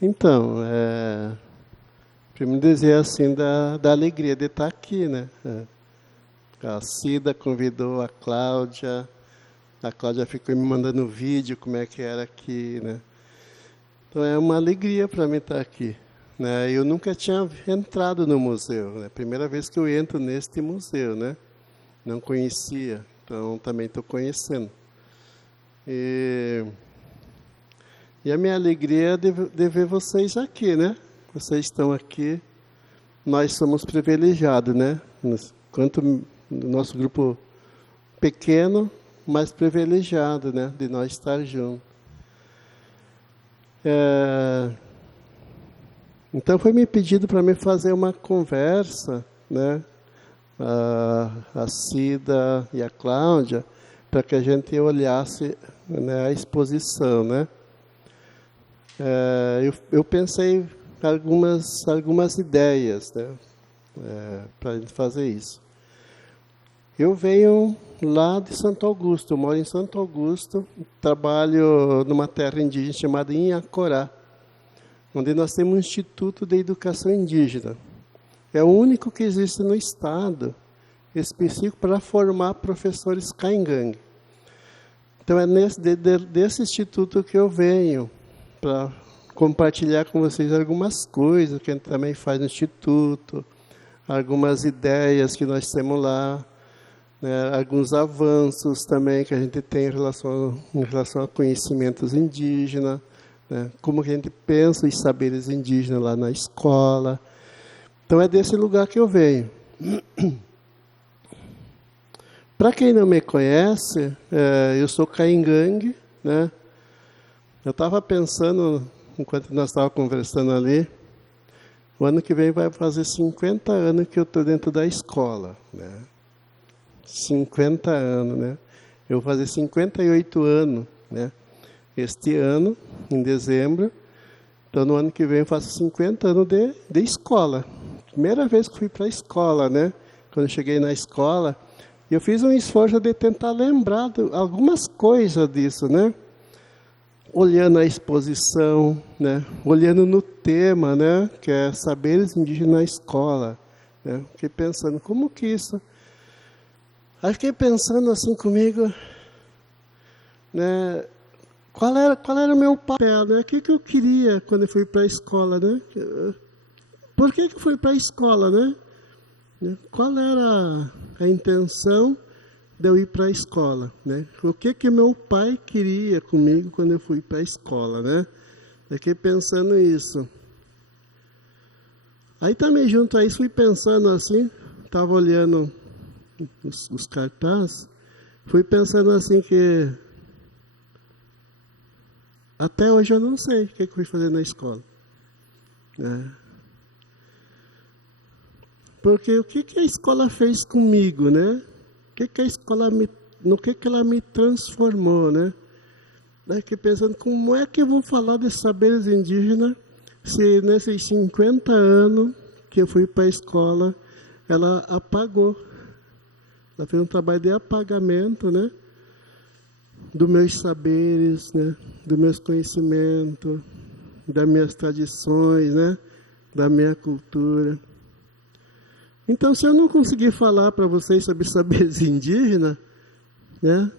Então, para me dizer assim da alegria de estar aqui, né? A Cida convidou a Cláudia ficou me mandando vídeo como é que era aqui, né? Então é uma alegria para mim estar aqui, né? Eu nunca tinha entrado no museu, né? Primeira vez que eu entro neste museu, né? Não conhecia, então também estou conhecendo. E a minha alegria é de ver vocês aqui, né? Vocês estão aqui, nós somos privilegiados, né? Quanto no nosso grupo pequeno, mais privilegiado, né? De nós estar juntos. Então foi me pedido para me fazer uma conversa, né? A Cida e a Cláudia, para que a gente olhasse, né, a exposição, né? Eu pensei algumas ideias, né, para a gente fazer isso. Eu venho lá de Santo Augusto, eu moro em Santo Augusto, trabalho numa terra indígena chamada Inhacorá, onde nós temos um Instituto de Educação Indígena. É o único que existe no estado, específico para formar professores caingangue. Então é desse instituto que eu venho, para compartilhar com vocês algumas coisas que a gente também faz no Instituto, algumas ideias que nós temos lá, né, alguns avanços também que a gente tem em relação a conhecimentos indígenas, né, como que a gente pensa os saberes indígenas lá na escola. Então é desse lugar que eu venho. Para quem não me conhece, eu sou caingangue, né? Eu estava pensando, enquanto nós estávamos conversando ali, o ano que vem vai fazer 50 anos que eu estou dentro da escola, né? 50 anos, né? Eu vou fazer 58 anos, né? Este ano, em dezembro. Então, no ano que vem eu faço 50 anos de escola. Primeira vez que fui para a escola, né? Quando eu cheguei na escola, eu fiz um esforço de tentar lembrar de algumas coisas disso, né? Olhando a exposição, né? Olhando no tema, né? Que é saberes indígenas na escola, né? Fiquei pensando, como que isso... Aí fiquei pensando assim comigo, né? Qual era o meu papel, né? O que eu queria quando eu fui para a escola, né? Por que eu fui para a escola, né? Qual era a intenção de eu ir para a escola, né? O que meu pai queria comigo quando eu fui para a escola, né? Eu fiquei pensando isso. Aí também junto a isso fui pensando assim, estava olhando os cartazes, fui pensando assim que até hoje eu não sei o que eu fui fazer na escola, né? Porque o que a escola fez comigo, né? Que a escola no que ela me transformou, né? Daí fiquei pensando, como é que eu vou falar de saberes indígenas se nesses 50 anos que eu fui para a escola, ela apagou. Ela fez um trabalho de apagamento, né? Dos meus saberes, né? Dos meus conhecimentos, das minhas tradições, né? Da minha cultura. Então, se eu não conseguir falar para vocês sobre saberes indígenas, né,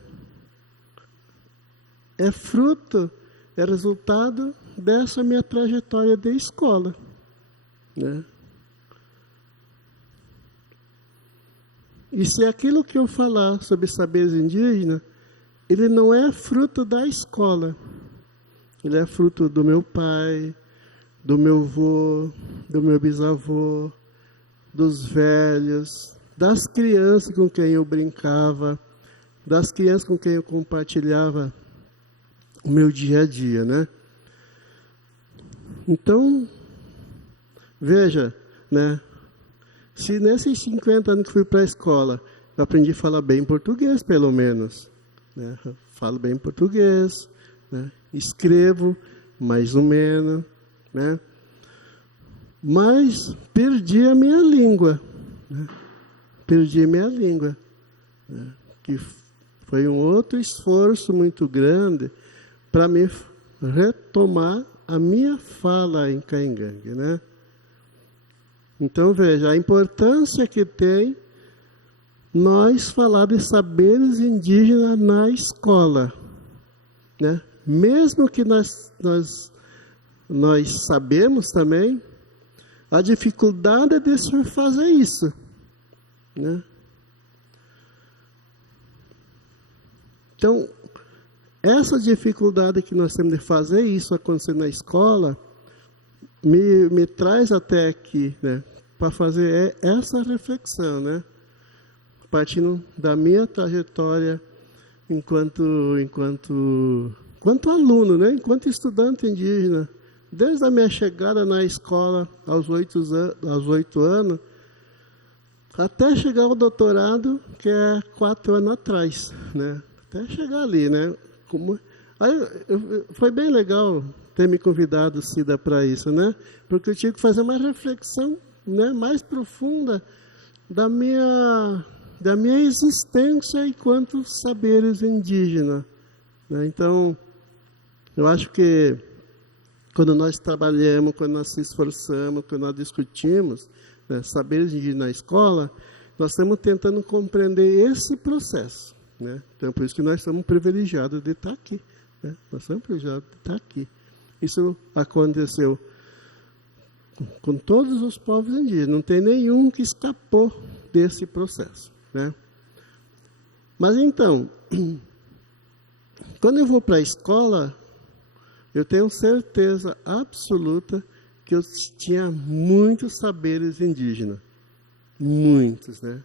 é resultado dessa minha trajetória de escola, né? E se aquilo que eu falar sobre saberes indígenas, ele não é fruto da escola, ele é fruto do meu pai, do meu avô, do meu bisavô, dos velhos, das crianças com quem eu brincava, das crianças com quem eu compartilhava o meu dia a dia, né? Então, veja, né? Se nesses 50 anos que fui para a escola, eu aprendi a falar bem português, pelo menos, né? Eu falo bem português, né? Escrevo mais ou menos, né? Mas perdi a minha língua, né? Perdi a minha língua, né? Que foi um outro esforço muito grande para me retomar a minha fala em Caingangue, né? Então, veja, a importância que tem nós falar de saberes indígenas na escola, né? Mesmo que nós sabemos também a dificuldade de se fazer isso, né? Então, essa dificuldade que nós temos de fazer isso acontecer na escola me traz até aqui, né, para fazer essa reflexão, né, partindo da minha trajetória enquanto aluno, né, enquanto estudante indígena, desde a minha chegada na escola aos 8 anos, até chegar ao doutorado, que é 4 anos atrás, né, até chegar ali, né. Foi bem legal ter me convidado, Cida, para isso, né? Porque eu tive que fazer uma reflexão, né, mais profunda da minha existência enquanto saberes indígenas, né? Então, eu acho que quando nós trabalhamos, quando nós se esforçamos, quando nós discutimos, né, saberes indígenas na escola, nós estamos tentando compreender esse processo, né? Então, por isso que nós somos privilegiados de estar aqui, né? Nós somos privilegiados de estar aqui. Isso aconteceu com todos os povos indígenas, não tem nenhum que escapou desse processo, né? Mas então, quando eu vou para a escola, eu tenho certeza absoluta que eu tinha muitos saberes indígenas, muitos, né?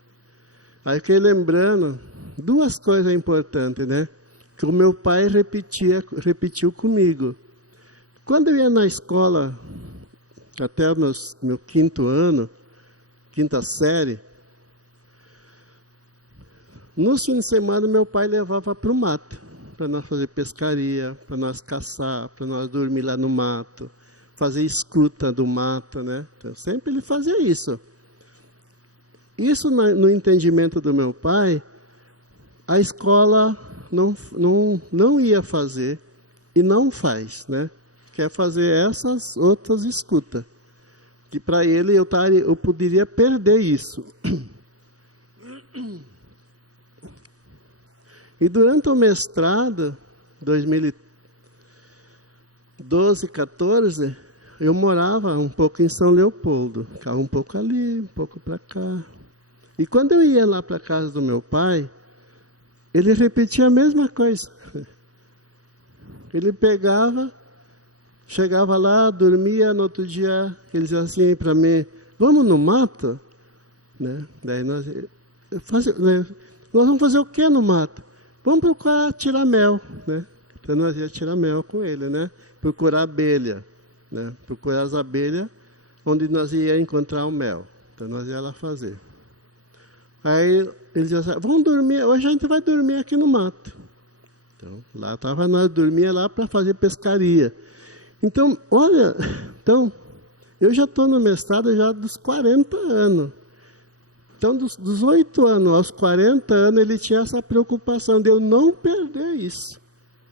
Aí fiquei lembrando duas coisas importantes, né, que o meu pai repetiu comigo. Quando eu ia na escola, até o meu 5º ano, 5ª série, nos fins de semana meu pai levava para o mato, para nós fazer pescaria, para nós caçar, para nós dormir lá no mato, fazer escuta do mato, né? Então, sempre ele fazia isso. Isso, no entendimento do meu pai, a escola não ia fazer e não faz, né? Quer fazer essas outras escutas. Que para ele eu poderia perder isso. E durante o mestrado, 2012, 14, eu morava um pouco em São Leopoldo. Ficava um pouco ali, um pouco para cá. E quando eu ia lá para a casa do meu pai, ele repetia a mesma coisa. Ele pegava, chegava lá, dormia, no outro dia, ele dizia assim para mim, vamos no mato? Né? Daí nós vamos fazer o que no mato? Vamos procurar tirar mel, né? Então nós ia tirar mel com ele, né? Procurar abelha, né? Procurar as abelhas onde nós ia encontrar o mel. Então nós ia lá fazer. Aí ele dizia assim, vamos dormir, hoje a gente vai dormir aqui no mato. Então, lá estava nós, dormia lá para fazer pescaria. Então, olha, eu já estou no mestrado já dos 40 anos. Então, dos 8 anos aos 40 anos, ele tinha essa preocupação de eu não perder isso.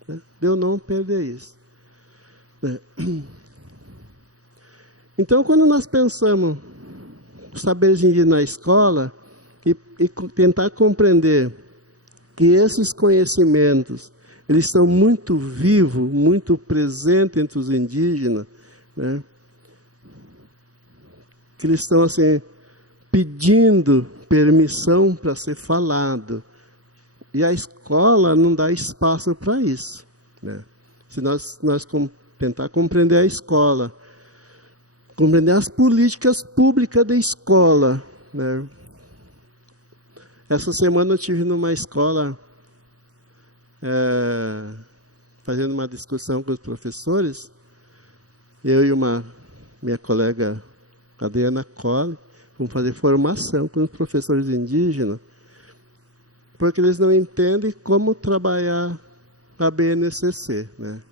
Né? De eu não perder isso. Né? Então, quando nós pensamos saberes indígenas na escola, e tentar compreender que esses conhecimentos, eles estão muito vivos, muito presentes entre os indígenas, né? Que eles estão assim, pedindo permissão para ser falado. E a escola não dá espaço para isso, né? Se nós tentar compreender a escola, compreender as políticas públicas da escola, né? Essa semana eu estive numa escola fazendo uma discussão com os professores, eu e minha colega Adriana Colle, vamos fazer formação com os professores indígenas, porque eles não entendem como trabalhar a BNCC, né?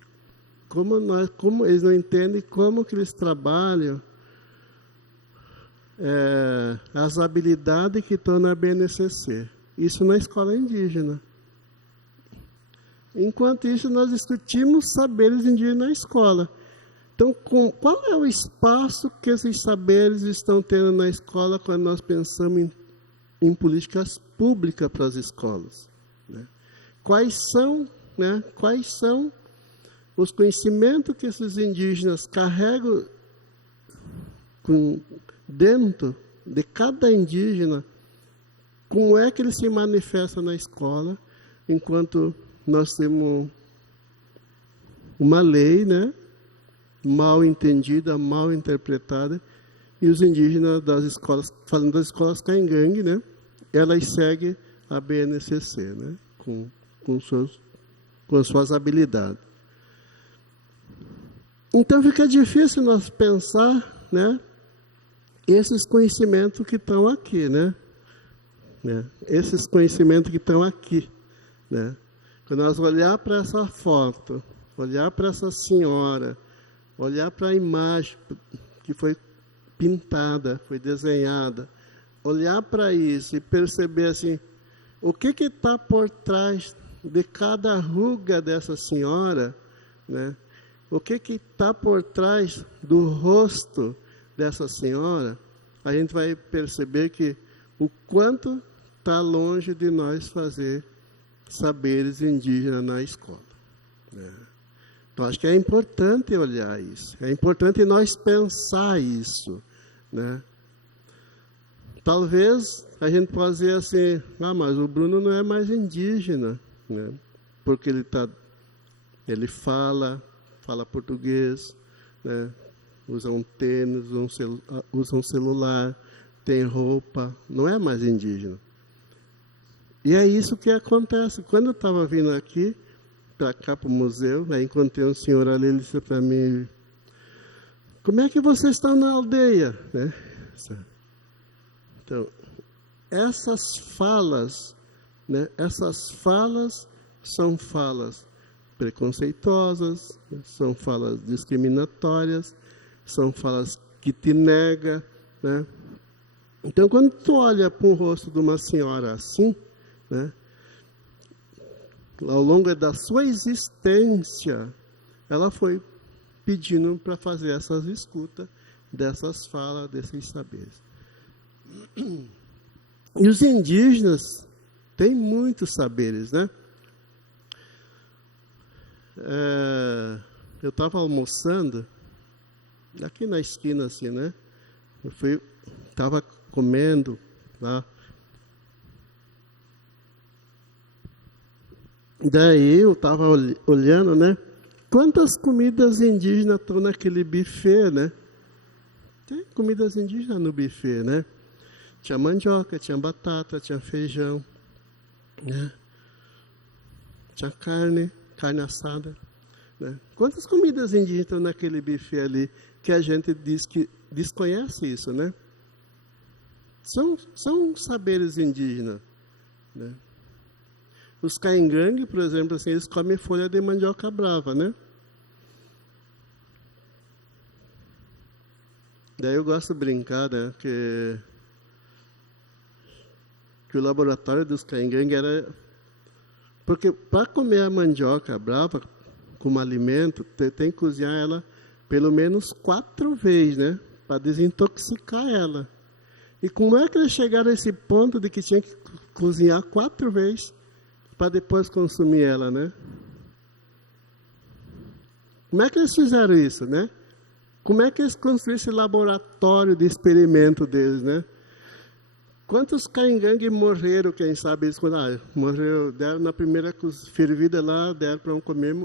Como eles não entendem como que eles trabalham as habilidades que estão na BNCC. Isso na escola indígena. Enquanto isso, nós discutimos saberes indígenas na escola. Então, qual é o espaço que esses saberes estão tendo na escola quando nós pensamos em políticas públicas para as escolas? Né? Quais são os conhecimentos que esses indígenas carregam dentro de cada indígena? Como é que ele se manifesta na escola, enquanto nós temos uma lei, né, mal entendida, mal interpretada, e os indígenas das escolas, falando das escolas Caingangue, né, elas seguem a BNCC, né, com suas habilidades. Então fica difícil nós pensar, né, esses conhecimentos que estão aqui, né? Esses conhecimentos que estão aqui, né? Quando nós olhar para essa foto, olhar para essa senhora, olhar para a imagem que foi pintada, foi desenhada, olhar para isso e perceber assim, o que está por trás de cada ruga dessa senhora, né? O que está por trás do rosto dessa senhora, a gente vai perceber que o quanto está longe de nós fazer saberes indígenas na escola. Né? Então, acho que é importante olhar isso. É importante nós pensar isso. Né? Talvez a gente possa dizer assim, mas o Bruno não é mais indígena, né? Porque ele fala português, né? Usa um tênis, usa um celular, tem roupa, não é mais indígena. E é isso que acontece. Quando eu estava vindo aqui, para cá, para o museu, né, encontrei um senhor ali, ele disse para mim, como é que vocês estão na aldeia? Né? Então, essas falas, né, são falas preconceituosas, são falas discriminatórias, são falas que te negam, né? Então, quando tu olha para o rosto de uma senhora assim, né, ao longo da sua existência, ela foi pedindo para fazer essas escutas dessas falas, desses saberes. E os indígenas têm muitos saberes, né? Eu estava almoçando aqui na esquina, assim, né? Estava comendo lá. Daí eu estava olhando, né? Quantas comidas indígenas estão naquele buffet, né? Tem comidas indígenas no buffet, né? Tinha mandioca, tinha batata, tinha feijão, né? Tinha carne assada, né? Quantas comidas indígenas estão naquele buffet ali que a gente diz que desconhece isso, né? São saberes indígenas, né? Os Caingangue, por exemplo, assim, eles comem folha de mandioca brava, né? Daí eu gosto de brincar, né? Que o laboratório dos Caingangue era... Porque para comer a mandioca brava como alimento, tem que cozinhar ela pelo menos 4 vezes, né? Para desintoxicar ela. E como é que eles chegaram a esse ponto de que tinha que cozinhar 4 vezes para depois consumir ela, né? Como é que eles fizeram isso, né? Como é que eles construíram esse laboratório de experimento deles, né? Quantos Caingangue morreram, quem sabe, eles morreram, deram na primeira fervida lá, deram para um comer,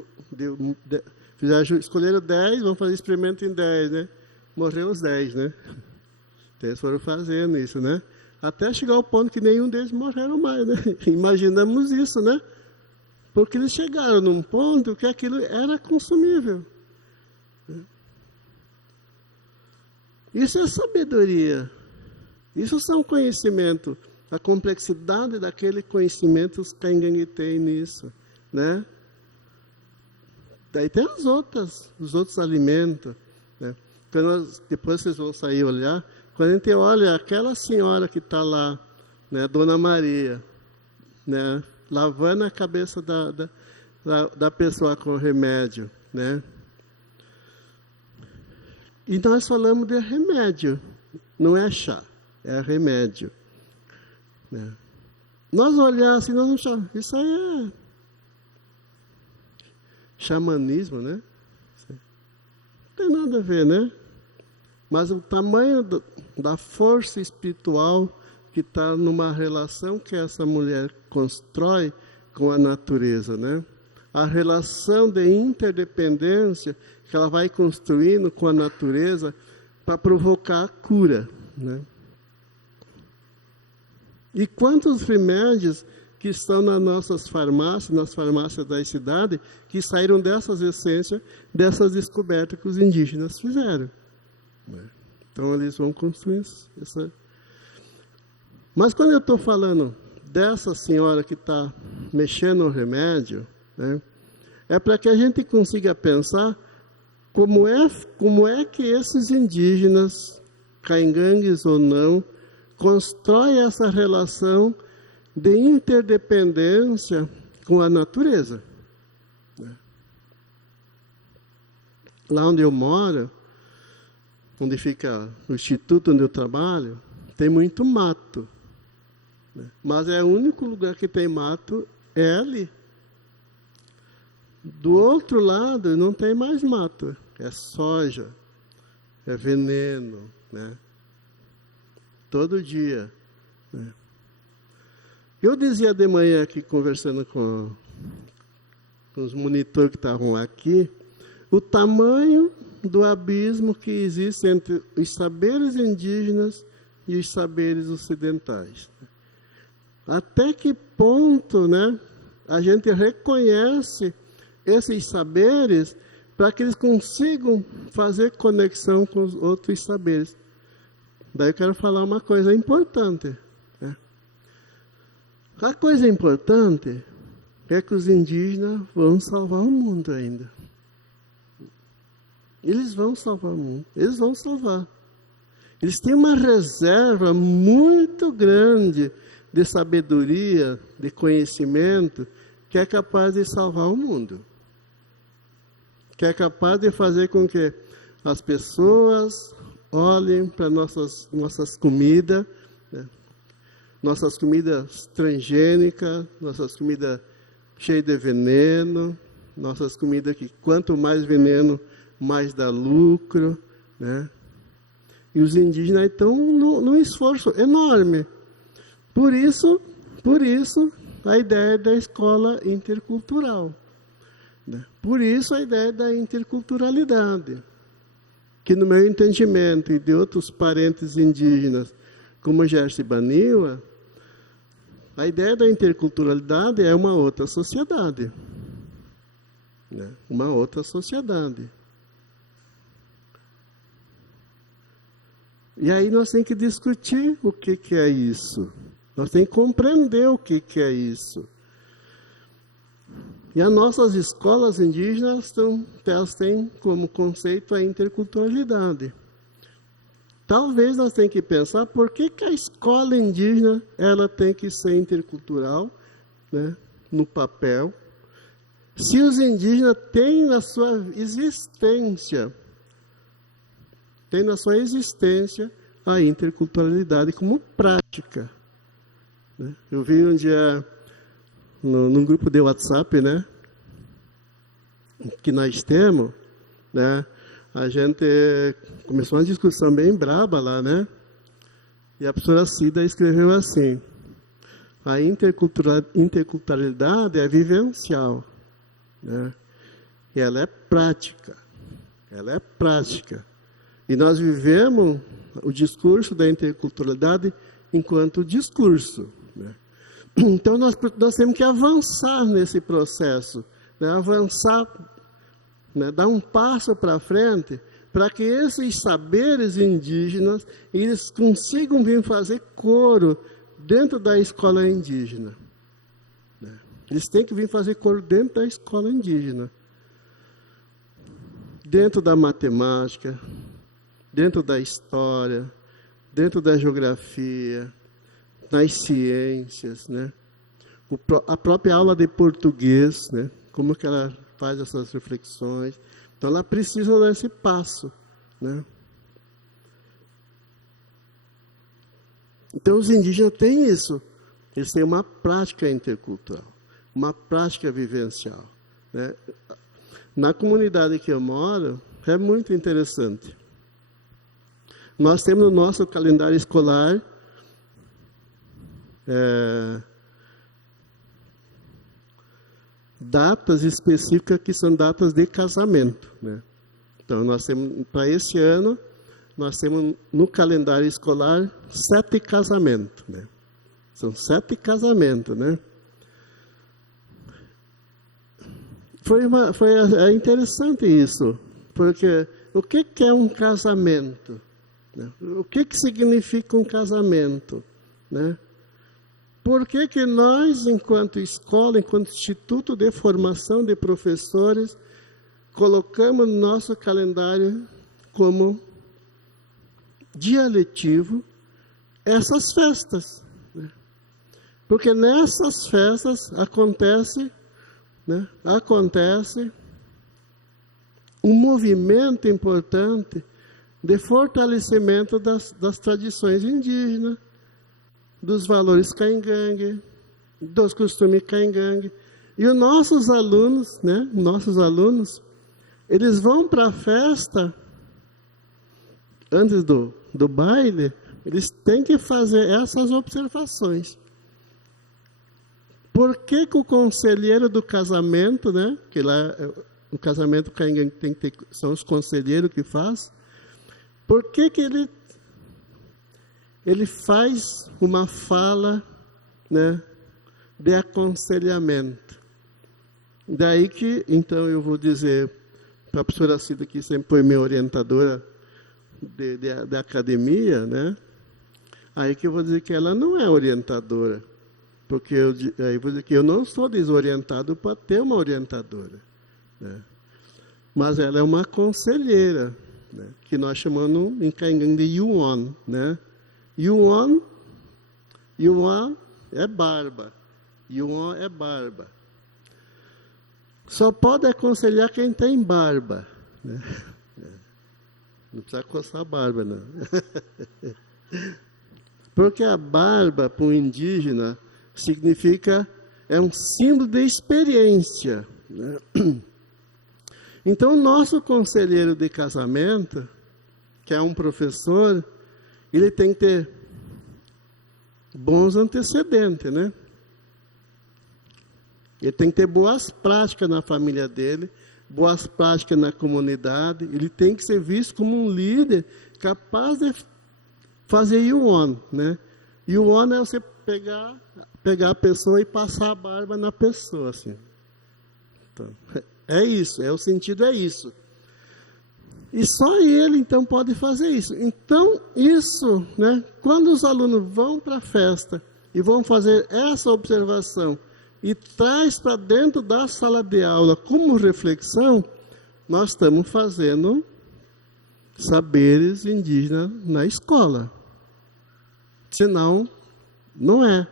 escolheram 10, vão fazer experimento em 10, né? Morreu os 10, né? Então eles foram fazendo isso, né? Até chegar ao ponto que nenhum deles morreram mais, né? Imaginamos isso, né? Porque eles chegaram num ponto que aquilo era consumível. Isso é sabedoria. Isso são conhecimento. A complexidade daquele conhecimento os Caingangue têm nisso, né? Daí tem os outros alimentos, né? Então depois vocês vão sair olhar. Quando a gente olha aquela senhora que está lá, né, Dona Maria, né, lavando a cabeça da pessoa com remédio, né? E nós falamos de remédio, não é chá, é remédio. Né? Nós olhamos assim, nós não chamamos, isso aí é xamanismo, né? Não tem nada a ver, né? Mas o tamanho da força espiritual que está numa relação que essa mulher constrói com a natureza, né? A relação de interdependência que ela vai construindo com a natureza para provocar a cura, né? E quantos remédios que estão nas nossas farmácias, nas farmácias da cidade, que saíram dessas essências, dessas descobertas que os indígenas fizeram. Então, eles vão construir essa... Mas quando eu estou falando dessa senhora que está mexendo no remédio, né, é para que a gente consiga pensar como é que esses indígenas, caingangues ou não, constroem essa relação de interdependência com a natureza. Lá onde eu moro, onde fica o instituto onde eu trabalho, tem muito mato. Mas é o único lugar que tem mato é ali. Do outro lado não tem mais mato. É soja, é veneno, né? Todo dia. Né? Eu dizia de manhã aqui, conversando com os monitores que estavam aqui, o tamanho do abismo que existe entre os saberes indígenas e os saberes ocidentais. Até que ponto, né, a gente reconhece esses saberes para que eles consigam fazer conexão com os outros saberes. Daí eu quero falar uma coisa importante. Né? A coisa importante é que os indígenas vão salvar o mundo ainda. Eles vão salvar o mundo. Eles vão salvar. Eles têm uma reserva muito grande de sabedoria, de conhecimento, que é capaz de salvar o mundo. Que é capaz de fazer com que as pessoas olhem para nossas comidas, né? Nossas comidas transgênicas, nossas comidas cheias de veneno, nossas comidas que quanto mais veneno, mais dá lucro, né? E os indígenas estão num esforço enorme. Por isso, a ideia da escola intercultural. Né? Por isso, a ideia da interculturalidade. Que, no meu entendimento, e de outros parentes indígenas, como Gerson Baniwa, a ideia da interculturalidade é uma outra sociedade. Né? Uma outra sociedade. E aí nós temos que discutir o que é isso. Nós temos que compreender o que é isso. E as nossas escolas indígenas elas têm como conceito a interculturalidade. Talvez nós tenhamos que pensar por que a escola indígena ela tem que ser intercultural, né, no papel, se os indígenas têm na sua existência a interculturalidade como prática. Né? Eu vi um dia num grupo de WhatsApp, né, que nós temos, né, a gente começou uma discussão bem braba lá, né? E a professora Cida escreveu assim: a interculturalidade é vivencial, né? E ela é prática. Ela é prática. E nós vivemos o discurso da interculturalidade enquanto discurso, né? Então nós temos que avançar nesse processo, né? Avançar, né? Dar um passo para frente para que esses saberes indígenas eles consigam vir fazer coro dentro da escola indígena. Né? Eles têm que vir fazer coro dentro da escola indígena, dentro da matemática, dentro da história, dentro da geografia, nas ciências, né? A própria aula de português, né? Como que ela faz essas reflexões. Então, ela precisa desse passo, né? Então, os indígenas têm isso. Eles têm uma prática intercultural, uma prática vivencial, né? Na comunidade que eu moro, é muito interessante. Nós temos no nosso calendário escolar datas específicas que são datas de casamento, né? Então, nós temos, para esse ano, nós temos no calendário escolar 7 casamentos, né? São 7 casamentos, né? É interessante isso, porque o que é um casamento? Né? O que significa um casamento? Né? Por que nós, enquanto escola, enquanto instituto de formação de professores, colocamos no nosso calendário como dia letivo essas festas? Né? Porque nessas festas acontece um movimento importante de fortalecimento das tradições indígenas, dos valores caingangue, dos costumes caingangue. E os nossos alunos, eles vão para a festa, antes do baile, eles têm que fazer essas observações. Por que o conselheiro do casamento, né, que lá o casamento caingangue são os conselheiros que faz, por que ele faz uma fala, né, de aconselhamento? Daí que, então, eu vou dizer para a professora Cida, que sempre foi minha orientadora de academia, né, aí que eu vou dizer que ela não é orientadora, porque aí vou dizer que eu não sou desorientado para ter uma orientadora, né? Mas ela é uma conselheira, né? Que nós chamamos em caingangue de Yuon, né? Yuon é barba, Yuon é barba. Só pode aconselhar quem tem barba, né? Não precisa coçar a barba, não. Porque a barba para um indígena é um símbolo de experiência, né? Então, o nosso conselheiro de casamento, que é um professor, ele tem que ter bons antecedentes, né? Ele tem que ter boas práticas na família dele, boas práticas na comunidade. Ele tem que ser visto como um líder capaz de fazer Yuon, né? Yuon é você pegar a pessoa e passar a barba na pessoa, assim. Então, é isso, o sentido é isso. E só ele, então, pode fazer isso. Então, isso, né, quando os alunos vão para a festa e vão fazer essa observação e traz para dentro da sala de aula como reflexão, nós estamos fazendo saberes indígenas na escola. Senão, não é.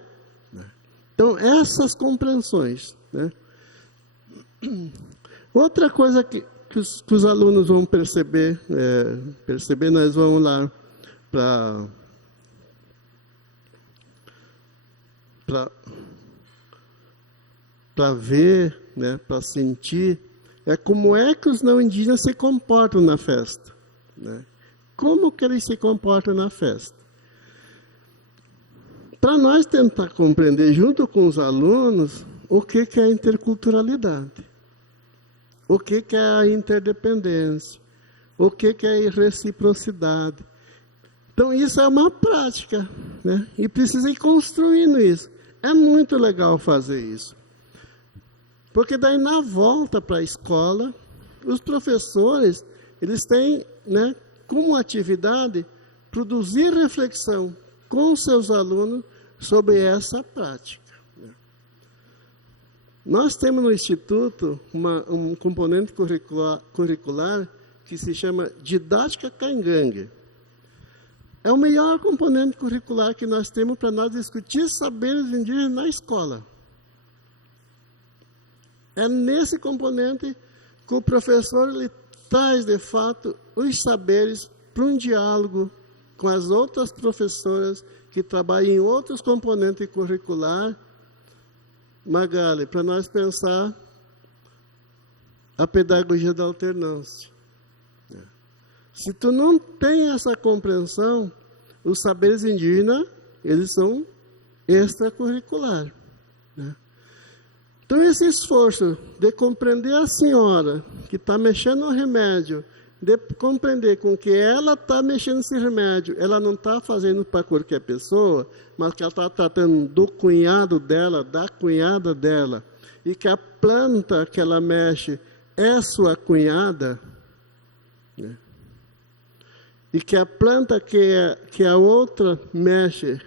Então, essas compreensões, né? Outra coisa que os alunos vão perceber, nós vamos lá para ver, né, para sentir, é como é que os não indígenas se comportam na festa, né? Como que eles se comportam na festa? Para nós tentar compreender, junto com os alunos, o que é a interculturalidade, o que é a interdependência, o que é a reciprocidade. Então, isso é uma prática, né? E precisa ir construindo isso. É muito legal fazer isso. Porque daí, na volta para a escola, os professores, eles têm, né, como atividade, produzir reflexão com seus alunos sobre essa prática. Nós temos no Instituto um componente curricular que se chama Didática Caingangue. É o melhor componente curricular que nós temos para nós discutir saberes indígenas na escola. É nesse componente que o professor ele traz, de fato, os saberes para um diálogo com as outras professoras que trabalham em outros componentes curriculares, Magali, para nós pensar a pedagogia da alternância. Se tu não tem essa compreensão, os saberes indígenas, eles são extracurricular, né? Então, esse esforço de compreender a senhora que está mexendo no remédio, de compreender com que ela está mexendo nesse remédio, ela não está fazendo para qualquer pessoa, mas que ela está tratando do cunhado dela, da cunhada dela, e que a planta que ela mexe é sua cunhada, né? E que a planta que a outra mexe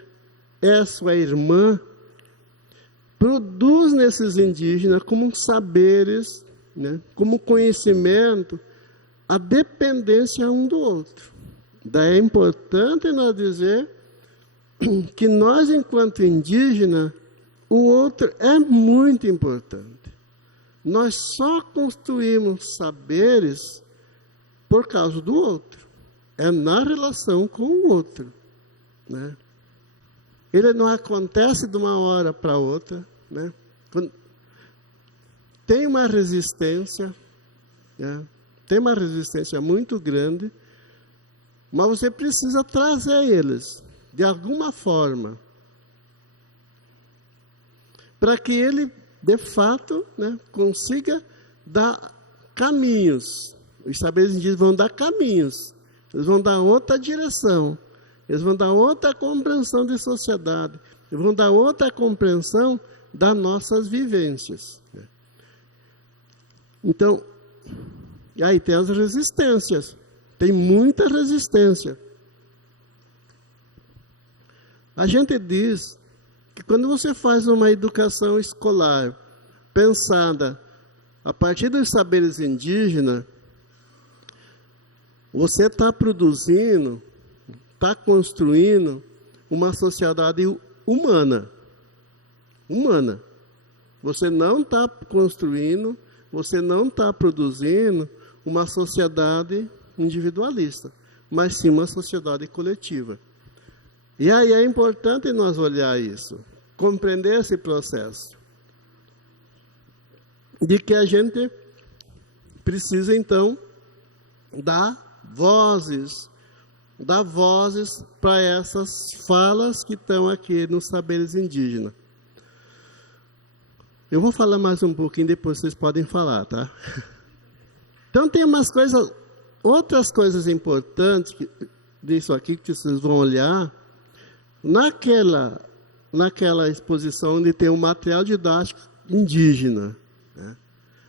é sua irmã, produz nesses indígenas como saberes, né, como conhecimento, a dependência um do outro. Daí é importante nós dizer que nós, enquanto indígenas, o outro é muito importante. Nós só construímos saberes por causa do outro. É na relação com o outro, né? Ele não acontece de uma hora para outra, né? Tem uma resistência, né? Tem uma resistência muito grande, mas você precisa trazer eles, de alguma forma, para que ele, de fato, né, consiga dar caminhos. Os saberes indígenas vão dar caminhos, eles vão dar outra direção, eles vão dar outra compreensão de sociedade, eles vão dar outra compreensão das nossas vivências. Então, e aí tem as resistências, tem muita resistência. A gente diz que quando você faz uma educação escolar pensada a partir dos saberes indígenas, você está produzindo, está construindo uma sociedade humana. Humana. Você não está construindo, você não está produzindo uma sociedade individualista, mas sim uma sociedade coletiva. E aí é importante nós olhar isso, compreender esse processo. De que a gente precisa, então, dar vozes para essas falas que estão aqui nos saberes indígenas. Eu vou falar mais um pouquinho, depois vocês podem falar, tá? Então tem outras coisas importantes disso aqui que vocês vão olhar. Naquela exposição onde tem um material didático indígena, né?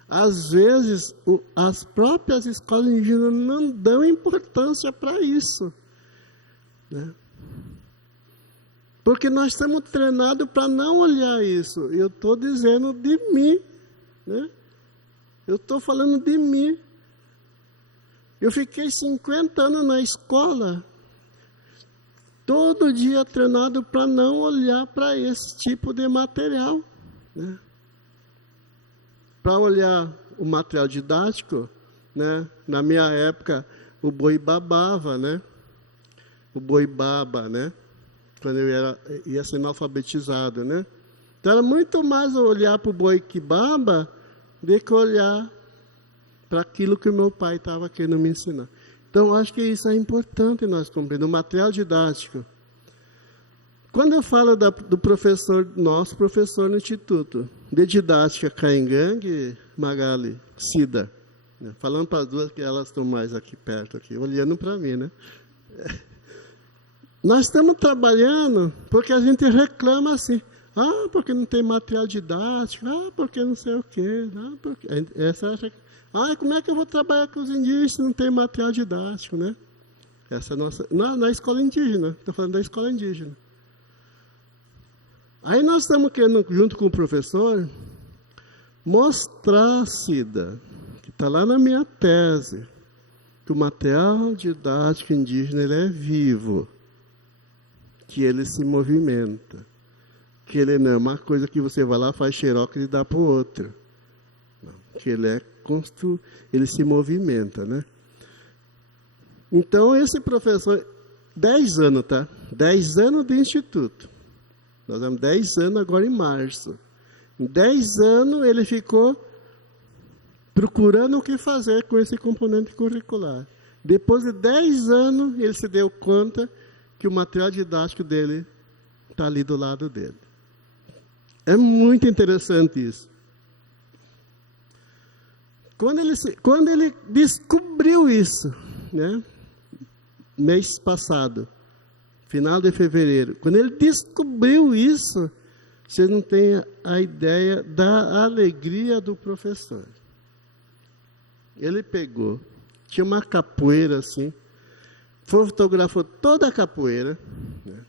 Às vezes, as próprias escolas indígenas não dão importância para isso, né? Porque nós estamos treinados para não olhar isso. Eu estou dizendo de mim, né? Eu estou falando de mim. Eu fiquei 50 anos na escola, todo dia treinado para não olhar para esse tipo de material, né? Para olhar o material didático, né? Na minha época, o boi babava, né? O boi baba, né? Quando eu ia sendo alfabetizado, né? Então, era muito mais olhar para o boi que baba do que olhar para aquilo que o meu pai estava querendo me ensinar. Então, acho que isso é importante nós compreender. O material didático. Quando eu falo do professor, nosso professor no Instituto de Didática Caingangue, Magali, Cida, né? Falando para as duas que elas estão mais aqui perto, aqui, olhando para mim, né? Nós estamos trabalhando porque a gente reclama assim, porque não tem material didático, porque não sei o quê, porque... como é que eu vou trabalhar com os indígenas se não tem material didático, né? Essa é a nossa... Na escola indígena, estou falando da escola indígena. Aí nós estamos querendo, junto com o professor, mostrar, Cida, que está lá na minha tese, que o material didático indígena ele é vivo, que ele se movimenta, que ele não é uma coisa que você vai lá, faz xerox e dá para o outro. Não, que ele ele se movimenta, né? Então, esse professor, 10 anos, tá? 10 anos de instituto. Nós temos 10 anos agora em março. Em 10 anos ele ficou procurando o que fazer com esse componente curricular. Depois de 10 anos, ele se deu conta que o material didático dele está ali do lado dele. É muito interessante isso. Quando ele descobriu isso, né, mês passado, final de fevereiro, quando ele descobriu isso, você não tem a ideia da alegria do professor. Ele pegou, tinha uma capoeira assim, fotografou toda a capoeira, né,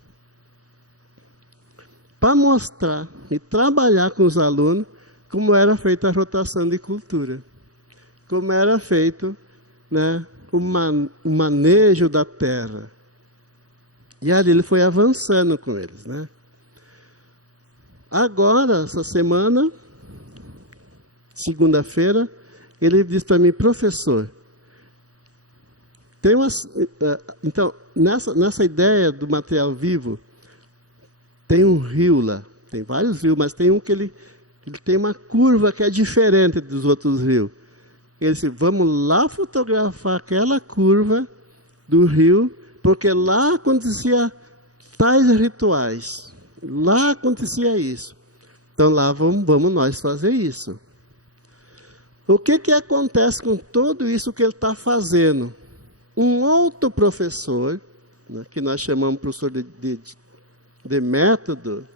para mostrar e trabalhar com os alunos como era feita a rotação de cultura, como era feito, né, o manejo da terra. E ali ele foi avançando com eles, né? Agora, essa semana, segunda-feira, ele disse para mim: professor, tem umas... Então, nessa ideia do material vivo, tem um rio lá, tem vários rios, mas tem um que ele tem uma curva que é diferente dos outros rios. Ele disse: vamos lá fotografar aquela curva do rio, porque lá acontecia tais rituais, lá acontecia isso. Então lá vamos nós fazer isso. O que acontece com tudo isso que ele está fazendo? Um outro professor, né, que nós chamamos de professor de método,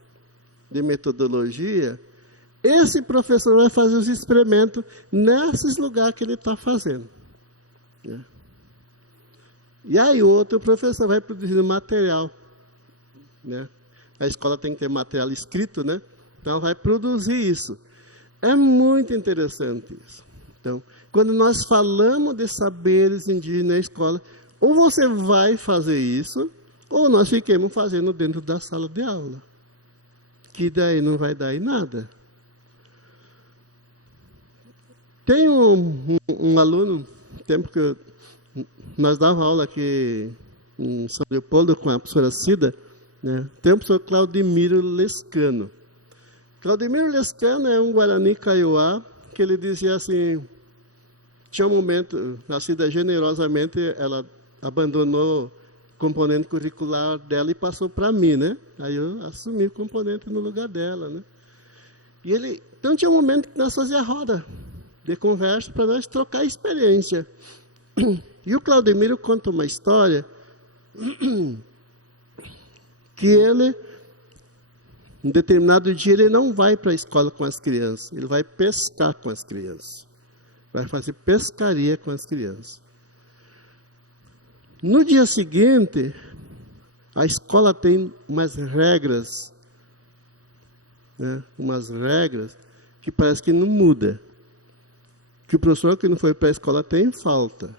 de metodologia, esse professor vai fazer os experimentos nesses lugares que ele está fazendo, né? E aí o outro professor vai produzindo material, né? A escola tem que ter material escrito, né? Então vai produzir isso. É muito interessante isso. Então, quando nós falamos de saberes indígenas na escola, ou você vai fazer isso, ou nós fiquemos fazendo dentro da sala de aula, que daí não vai dar em nada. Tem um aluno, tempo que nós dava aula aqui em São Leopoldo com a professora Cida, né? Tem o professor Claudemiro Lescano. Claudemiro Lescano é um Guarani Kaiowá, que ele dizia assim, tinha um momento, a Cida generosamente, ela abandonou o componente curricular dela e passou para mim, né? Aí eu assumi o componente no lugar dela, né? E ele, então tinha um momento que nós fazíamos roda de conversa para nós trocar experiência. E o Claudemiro conta uma história que ele, em determinado dia, ele não vai para a escola com as crianças, ele vai pescar com as crianças, vai fazer pescaria com as crianças. No dia seguinte, a escola tem umas regras, né, umas regras que parece que não muda. Que o professor que não foi para a escola tem falta.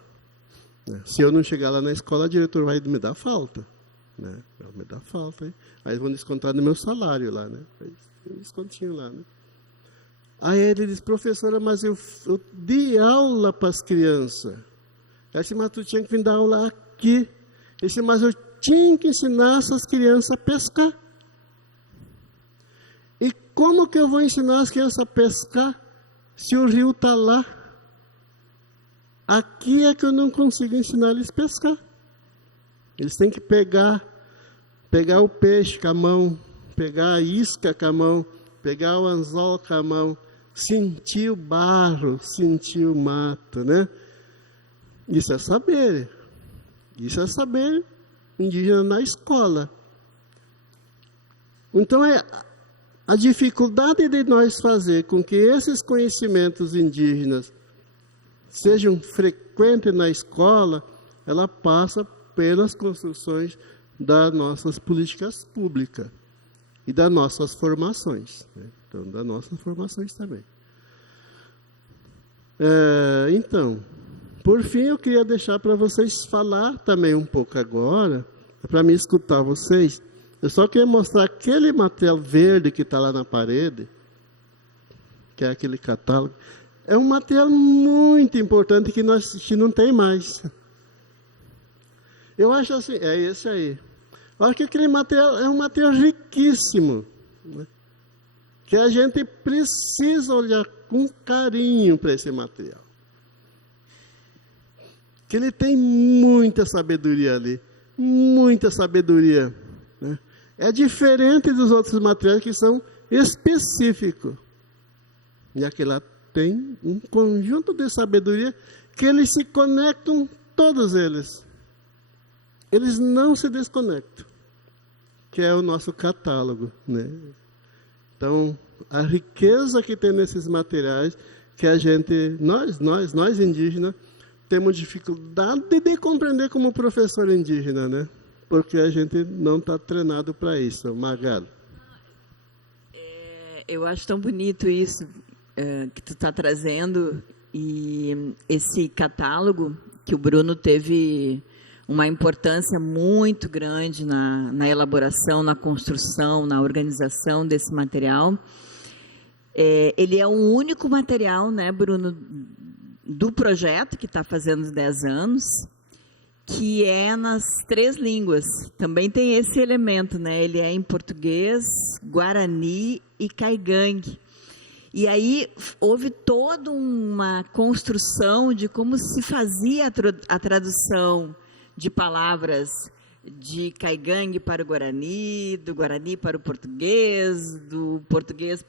Se eu não chegar lá na escola, o diretor vai me dar falta, né? Vai me dar falta, hein? Aí vão descontar no meu salário lá, né? Um descontinho lá, né? Aí ele diz: professora, mas eu dei aula para as crianças. Eu disse: mas tu tinha que vir dar aula aqui. Ele disse: mas eu tinha que ensinar essas crianças a pescar. E como que eu vou ensinar as crianças a pescar se o rio está lá? Aqui é que eu não consigo ensinar eles a pescar. Eles têm que pegar o peixe com a mão, pegar a isca com a mão, pegar o anzol com a mão, sentir o barro, sentir o mato, né? Isso é saber. Isso é saber indígena na escola. Então, a dificuldade de nós fazer com que esses conhecimentos indígenas sejam frequentes na escola, ela passa pelas construções das nossas políticas públicas e das nossas formações, né? Então, das nossas formações também. Então, por fim, eu queria deixar para vocês falar também um pouco agora, para me escutar vocês. Eu só queria mostrar aquele material verde que está lá na parede, que é aquele catálogo. É um material muito importante que não tem mais. Eu acho assim, é esse aí. Eu acho que aquele material é um material riquíssimo, né? Que a gente precisa olhar com carinho para esse material. Que ele tem muita sabedoria ali, muita sabedoria, né? É diferente dos outros materiais que são específicos. E aquele lá tem um conjunto de sabedoria que eles se conectam, todos eles. Eles não se desconectam, que é o nosso catálogo, né? Então, a riqueza que tem nesses materiais, que a gente, nós indígenas, temos dificuldade de compreender como professor indígena, né? Porque a gente não está treinado para isso. Magali. Eu acho tão bonito isso que tu está trazendo, e esse catálogo que o Bruno teve uma importância muito grande na elaboração, na construção, na organização desse material. Ele é o único material, né, Bruno, do projeto, que está fazendo 10 anos, que é nas 3 línguas. Também tem esse elemento, né? Ele é em português, guarani e caigangue. E aí houve toda uma construção de como se fazia a tradução de palavras de caigangue para o guarani, do guarani para o português, do português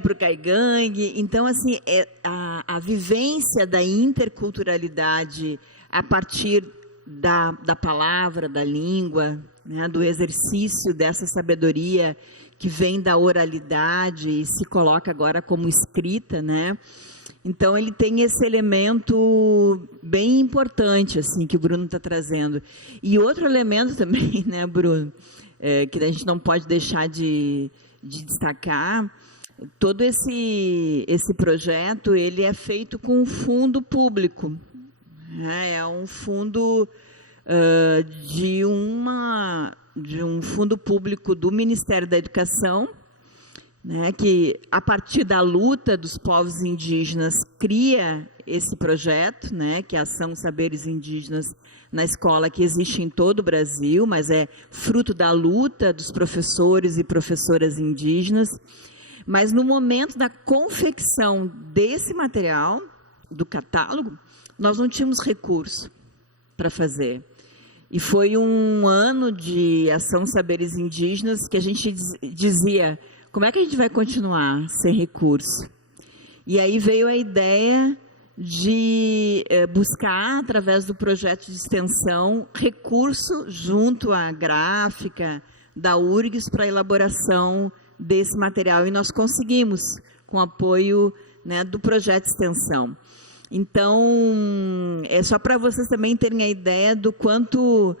para o caigangue. Então, assim, a vivência da interculturalidade a partir da palavra, da língua, né, do exercício dessa sabedoria que vem da oralidade e se coloca agora como escrita, né? Então, ele tem esse elemento bem importante, assim, que o Bruno está trazendo. E outro elemento também, né, Bruno, que a gente não pode deixar de destacar, todo esse projeto, ele é feito com um fundo público. É um fundo de um fundo público do Ministério da Educação, né, que, a partir da luta dos povos indígenas, cria esse projeto, né, que é a Ação Saberes Indígenas na Escola, que existe em todo o Brasil, mas é fruto da luta dos professores e professoras indígenas. Mas, no momento da confecção desse material, do catálogo, nós não tínhamos recurso para fazer. E foi um ano de Ação Saberes Indígenas que a gente dizia: como é que a gente vai continuar sem recurso? E aí veio a ideia de buscar, através do projeto de extensão, recurso junto à gráfica da URGS para a elaboração desse material. E nós conseguimos, com apoio, né, do projeto de extensão. Então, é só para vocês também terem a ideia do quanto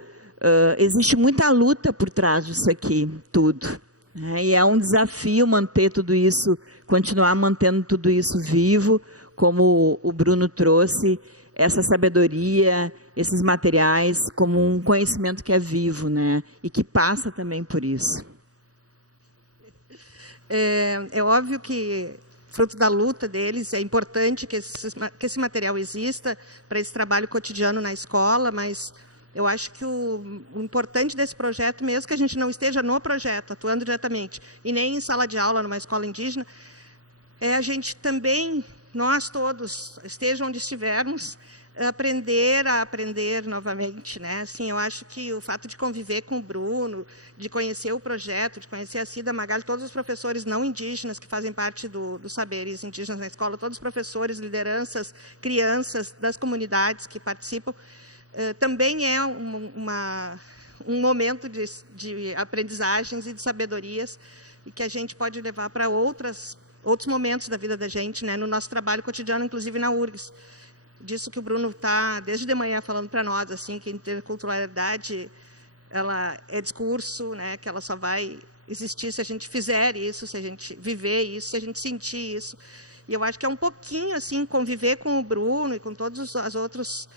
existe muita luta por trás disso aqui, tudo. E é um desafio manter tudo isso, continuar mantendo tudo isso vivo, como o Bruno trouxe, essa sabedoria, esses materiais, como um conhecimento que é vivo, né? E que passa também por isso. É óbvio que, fruto da luta deles, é importante que esse material exista para esse trabalho cotidiano na escola, mas eu acho que o importante desse projeto, mesmo que a gente não esteja no projeto, atuando diretamente, e nem em sala de aula numa escola indígena, é a gente também, nós todos, esteja onde estivermos, aprender a aprender novamente, né? Assim, eu acho que o fato de conviver com o Bruno, de conhecer o projeto, de conhecer a Cida Magali, todos os professores não indígenas que fazem parte dos saberes indígenas na escola, todos os professores, lideranças, crianças das comunidades que participam, também é um momento de aprendizagens e de sabedorias, e que a gente pode levar para outros momentos da vida da gente, né? No nosso trabalho cotidiano, inclusive na URGS. Disso que o Bruno está, desde de manhã, falando para nós, assim, que a interculturalidade, ela é discurso, né? Que ela só vai existir se a gente fizer isso, se a gente viver isso, se a gente sentir isso. E eu acho que é um pouquinho, assim, conviver com o Bruno e com todos os outros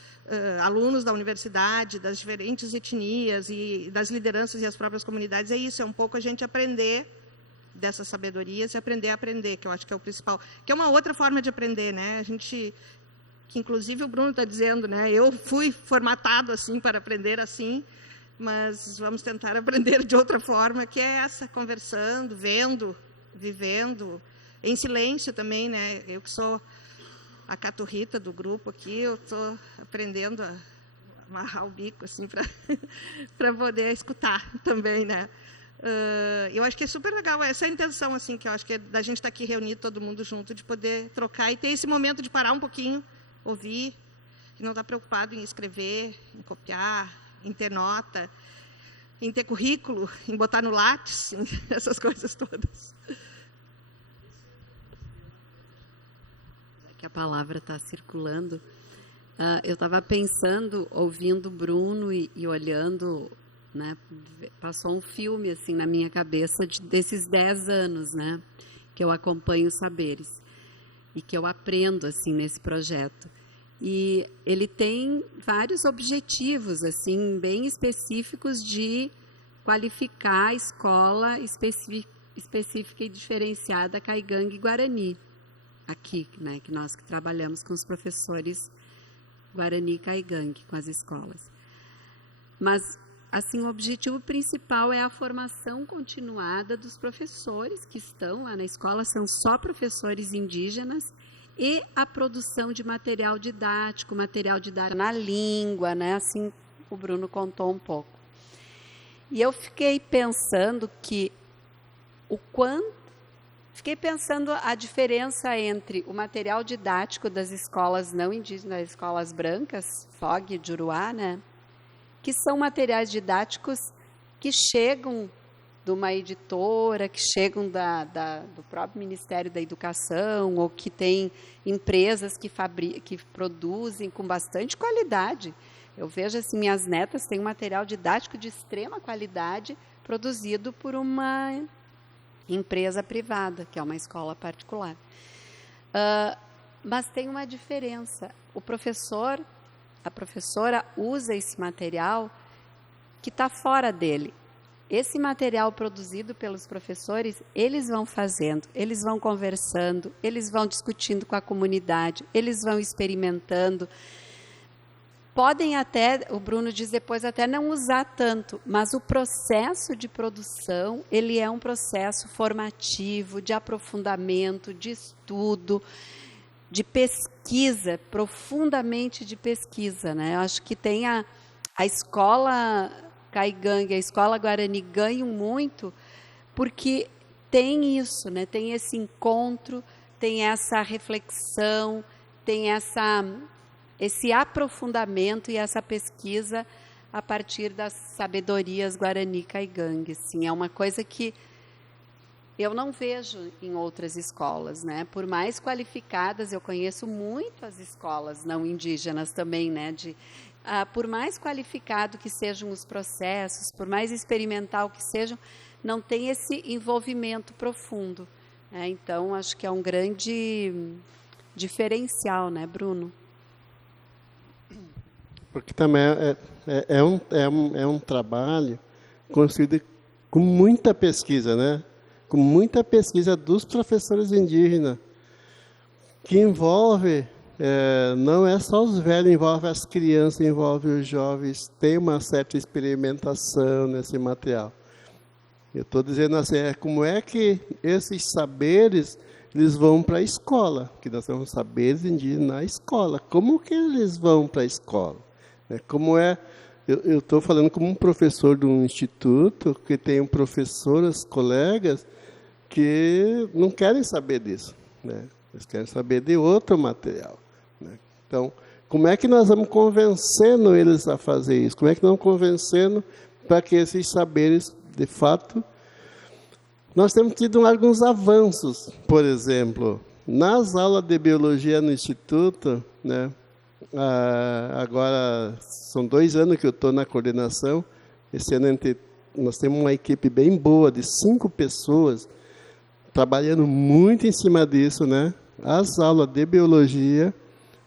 alunos da universidade, das diferentes etnias e das lideranças e as próprias comunidades, é isso, é um pouco a gente aprender dessas sabedorias e aprender a aprender, que eu acho que é o principal. Que é uma outra forma de aprender, né? A gente que inclusive o Bruno está dizendo, né? Eu fui formatado assim para aprender assim, mas vamos tentar aprender de outra forma, que é essa, conversando, vendo, vivendo, em silêncio também, né? Eu que sou a caturrita do grupo aqui, eu estou aprendendo a amarrar o bico assim para poder escutar também, né? Eu acho que é super legal essa intenção, assim, que eu acho que é da gente estar aqui reunido, todo mundo junto, de poder trocar e ter esse momento de parar um pouquinho, ouvir, e não estar preocupado em escrever, em copiar, em ter nota, em ter currículo, em botar no Lattes, essas coisas todas. Que a palavra está circulando. Eu estava pensando, ouvindo o Bruno e olhando, né, passou um filme assim na minha cabeça desses 10 anos, né, que eu acompanho os saberes e que eu aprendo assim nesse projeto. E ele tem vários objetivos assim bem específicos de qualificar a escola específica e diferenciada Caigangue e Guarani. Aqui, né, que nós que trabalhamos com os professores Guarani e Caigangue, com as escolas. Mas, assim, o objetivo principal é a formação continuada dos professores que estão lá na escola, são só professores indígenas, e a produção de material didático na língua, né, assim, o Bruno contou um pouco. E eu fiquei pensando Fiquei pensando a diferença entre o material didático das escolas não indígenas, das escolas brancas, FOG, Juruá, né? Que são materiais didáticos que chegam de uma editora, que chegam do próprio Ministério da Educação, ou que tem empresas que produzem com bastante qualidade. Eu vejo assim, minhas netas têm um material didático de extrema qualidade produzido por uma empresa privada, que é uma escola particular. Mas tem uma diferença. A professora usa esse material que está fora dele. Esse material produzido pelos professores, eles vão fazendo, eles vão conversando, eles vão discutindo com a comunidade, eles vão experimentando. Podem até, o Bruno diz depois, até não usar tanto, mas o processo de produção, ele é um processo formativo, de aprofundamento, de estudo, de pesquisa, profundamente de pesquisa, né? Eu acho que tem a escola Caigangue, a escola Guarani ganham muito, porque tem isso, né? Tem esse encontro, tem essa reflexão, tem esse aprofundamento e essa pesquisa a partir das sabedorias Guarani Caigangue. Assim, é uma coisa que eu não vejo em outras escolas, né? Por mais qualificadas, eu conheço muito as escolas não indígenas também, né? Por mais qualificado que sejam os processos, por mais experimental que sejam, não tem esse envolvimento profundo, né? Então, acho que é um grande diferencial, né, Bruno? Porque também é um trabalho construído com muita pesquisa, né? Com muita pesquisa dos professores indígenas, que envolve, não é só os velhos, envolve as crianças, envolve os jovens, tem uma certa experimentação nesse material. Eu estou dizendo assim, como é que esses saberes eles vão para a escola, que nós temos saberes indígenas na escola. Como que eles vão para a escola? Como eu estou falando como um professor de um instituto, que tem professoras, colegas, que não querem saber disso, né? Eles querem saber de outro material, né? Então, como é que nós vamos convencendo eles a fazer isso? Como é que nós vamos convencendo para que esses saberes, de fato... Nós temos tido alguns avanços, por exemplo, nas aulas de biologia no Instituto, né? Agora, são 2 anos que eu estou na coordenação. Esse ano nós temos uma equipe bem boa, de 5 pessoas, trabalhando muito em cima disso, né? As aulas de biologia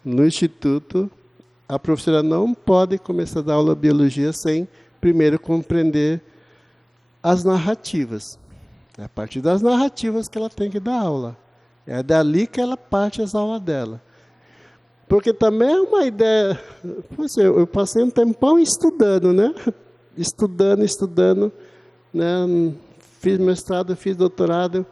no Instituto, a professora não pode começar a dar aula de biologia sem primeiro compreender as narrativas. É a partir das narrativas que ela tem que dar aula. É dali que ela parte as aulas dela. Porque também é uma ideia... Pois é, eu passei um tempão estudando, né? Estudando, né? Fiz mestrado, fiz doutorado.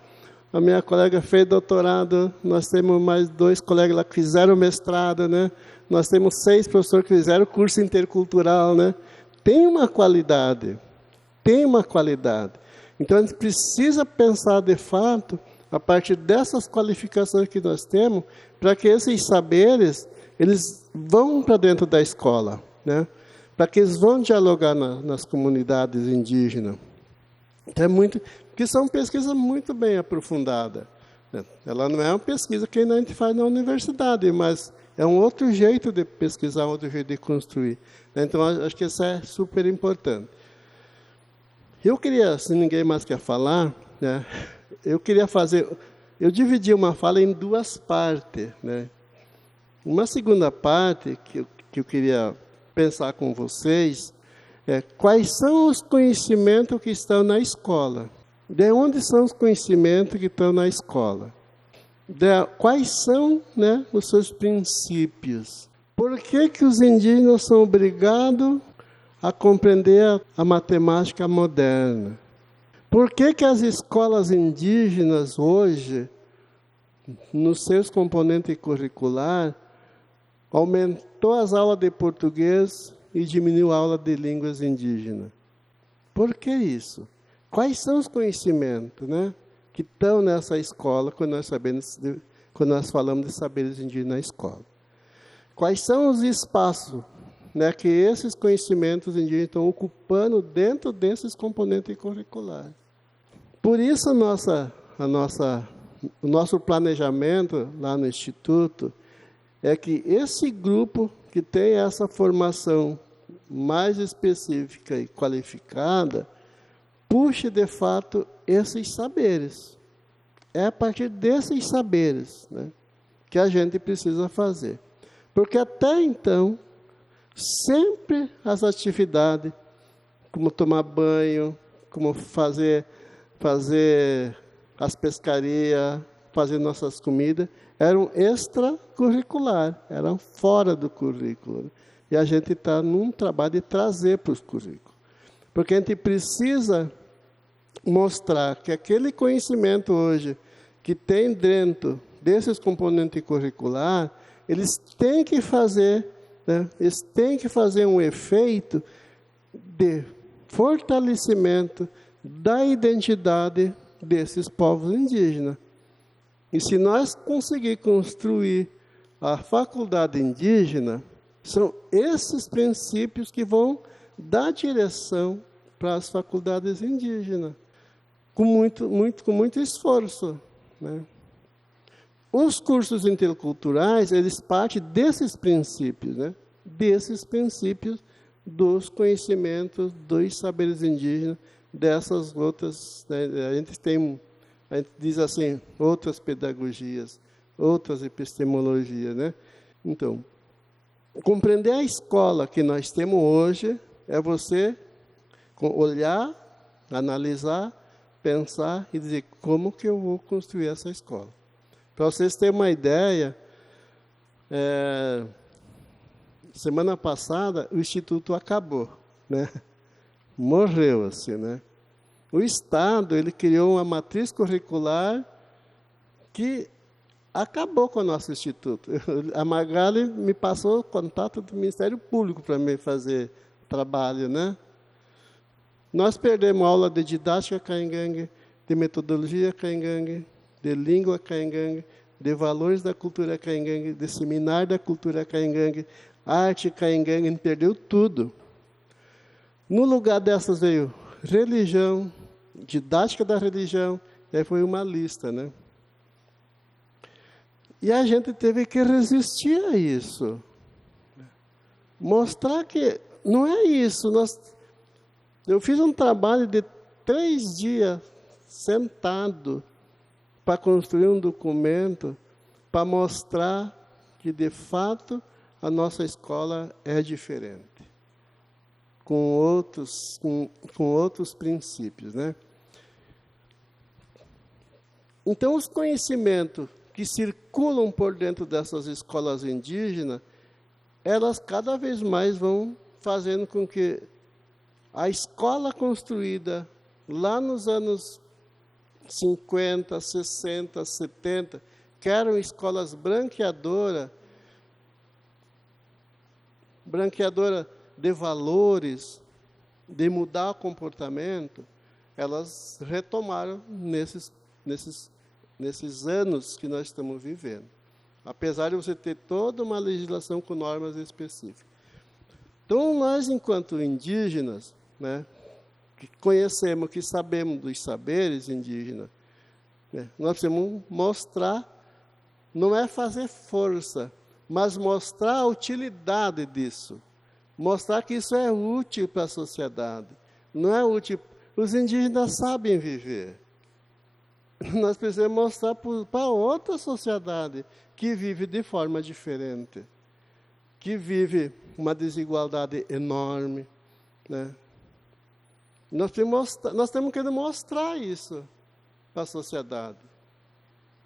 A minha colega fez doutorado. Nós temos mais 2 colegas lá que fizeram mestrado, né? Nós temos 6 professores que fizeram curso intercultural, né? Tem uma qualidade. Então, a gente precisa pensar, de fato, a partir dessas qualificações que nós temos, para que esses saberes, eles vão para dentro da escola, né? Para que eles vão dialogar nas comunidades indígenas. Então, porque são pesquisas muito bem aprofundadas, né? Ela não é uma pesquisa que a gente faz na universidade, mas é um outro jeito de pesquisar, um outro jeito de construir. Então, acho que isso é super importante. Eu queria, se ninguém mais quer falar, né, eu dividi uma fala em 2 partes, né? Uma segunda parte que eu queria pensar com vocês é quais são os conhecimentos que estão na escola. De onde são os conhecimentos que estão na escola? Quais são, né, os seus princípios? Por que os indígenas são obrigados a compreender a matemática moderna? Por que as escolas indígenas hoje, nos seus componentes curriculares, aumentou as aulas de português e diminuiu a aula de línguas indígenas? Por que isso? Quais são os conhecimentos, né, que estão nessa escola quando nós falamos de saberes indígenas na escola? Quais são os espaços, né, que esses conhecimentos indígenas estão ocupando dentro desses componentes curriculares? Por isso, o nosso planejamento lá no Instituto é que esse grupo que tem essa formação mais específica e qualificada puxe, de fato, esses saberes. É a partir desses saberes, né, que a gente precisa fazer. Porque até então, sempre as atividades, como tomar banho, como fazer as pescarias, fazer nossas comidas, eram extracurricular, eram fora do currículo. E a gente está num trabalho de trazer para os currículos. Porque a gente precisa mostrar que aquele conhecimento hoje que tem dentro desses componentes curriculares, eles têm que fazer, né, um efeito de fortalecimento da identidade desses povos indígenas. E se nós conseguir construir a faculdade indígena, são esses princípios que vão dar direção para as faculdades indígenas, com muito esforço, né? Os cursos interculturais, eles partem desses princípios, né? Desses princípios dos conhecimentos, dos saberes indígenas, dessas outras, né? A gente diz assim, outras pedagogias, outras epistemologias, né? Então, compreender a escola que nós temos hoje é você olhar, analisar, pensar e dizer como que eu vou construir essa escola. Para vocês terem uma ideia, semana passada o Instituto acabou, né? Morreu assim, né? O Estado, ele criou uma matriz curricular que acabou com o nosso Instituto. A Magali me passou o contato do Ministério Público para me fazer trabalho, né? Nós perdemos aula de didática caingangue, de metodologia caingangue, de língua caingangue, de valores da cultura caingangue, de seminário da cultura caingangue, arte caingangue, a gente perdeu tudo. No lugar dessas veio religião, didática da religião, e aí foi uma lista, né? E a gente teve que resistir a isso. Mostrar que não é isso. Eu fiz um trabalho de 3 dias sentado para construir um documento para mostrar que, de fato, a nossa escola é diferente, com outros princípios, né? Então, os conhecimentos que circulam por dentro dessas escolas indígenas, elas cada vez mais vão fazendo com que a escola construída lá nos anos 50, 60, 70, que eram escolas branqueadoras de valores, de mudar o comportamento, elas retomaram nesses anos que nós estamos vivendo. Apesar de você ter toda uma legislação com normas específicas. Então, nós, enquanto indígenas, né, que conhecemos, que sabemos dos saberes indígenas, né, nós precisamos mostrar, não é fazer força, mas mostrar a utilidade disso. Mostrar que isso é útil para a sociedade. Não é útil. Os indígenas sabem viver. Nós precisamos mostrar para outra sociedade que vive de forma diferente, que vive uma desigualdade enorme, né? Nós temos que mostrar isso para a sociedade.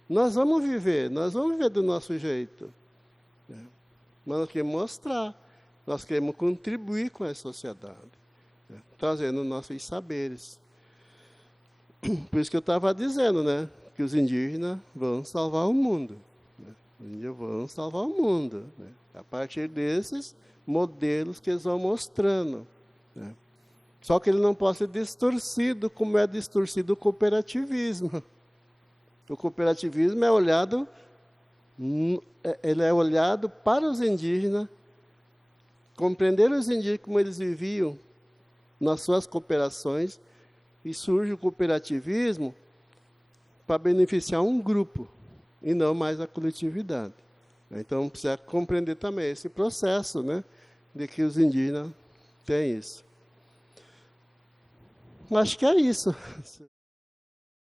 Nós vamos viver do nosso jeito, né? Mas nós queremos mostrar, nós queremos contribuir com a sociedade, né? Trazendo nossos saberes. Por isso que eu estava dizendo, né, que os indígenas vão salvar o mundo. Né? Os indígenas vão salvar o mundo, né? A partir desses modelos que eles vão mostrando, né? Só que ele não pode ser distorcido, como é distorcido o cooperativismo. O cooperativismo ele é olhado para os indígenas, compreender os indígenas como eles viviam nas suas cooperações, e surge o cooperativismo para beneficiar um grupo, e não mais a coletividade. Então, precisa compreender também esse processo, né, de que os indígenas têm isso. Acho que é isso.